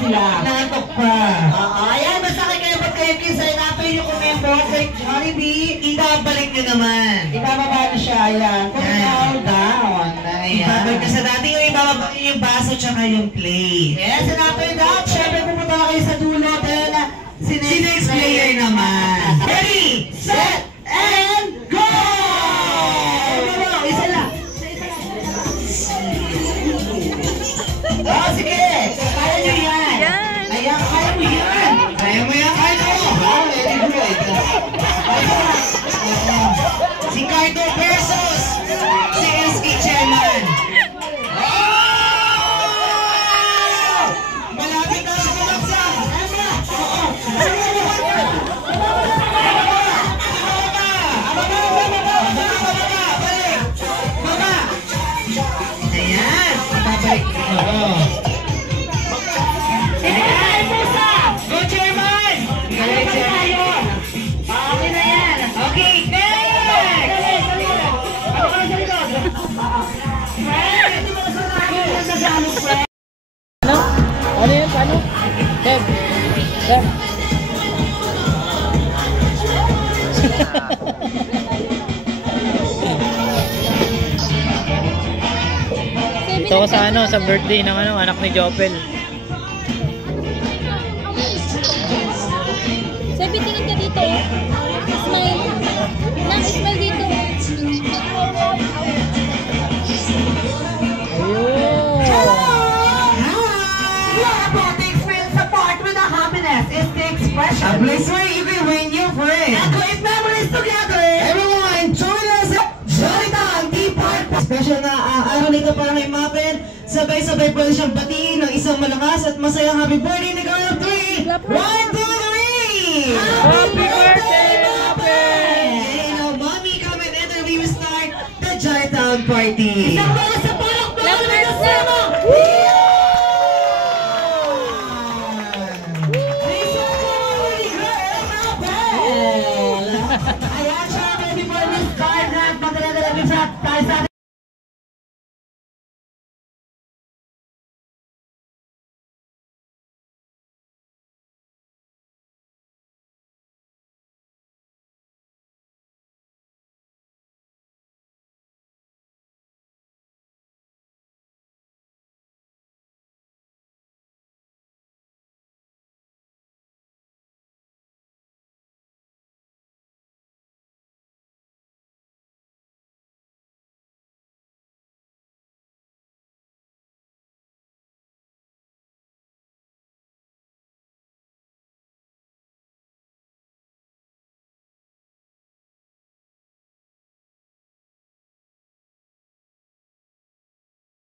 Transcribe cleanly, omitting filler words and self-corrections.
sila. Natok pa. Ayan, basta kayo ba't kayo kinsa, nato yung kumembo kay Jollibee. Ibabalik nyo naman. Ibababa na siya, ayan. Count down. Ayan. Ibabalik na sa dati yung ibababa yung baso tsaka yung plate. Yes, and after that, syempre pupunta kayo sa dulo dahil na si next player naman. Ready, set, and go! Isa lang. Oh, sige. Kaya nyo yan. Ayan, kaya mo yan. Kaya mo yan, Cardo. Very good. Si Cardo versus si SK Chairman. Malapit na siya kumaksak. Ayan, babalik. Go, Chairman! Okay na yan. Okay, next! Ano yun? Paano? Deb. Deb. Ito ko sa ano, sa birthday ng ano, anak ni Jopel. Sabi, tingin ka dito. Smile. Smile dito. Ayun. A place where you can win your friends and create memories together. Everyone, join us at Jollibee Tea Park. special na araw nito para kay Mapen. Sabay-sabay po siyang batiin ng isang malakas at masayang happy birthday ni Girl 3! 1, 2, 3! Happy birthday, Mapen! And now, Mommy, come and enter. We will start the Joytown Party.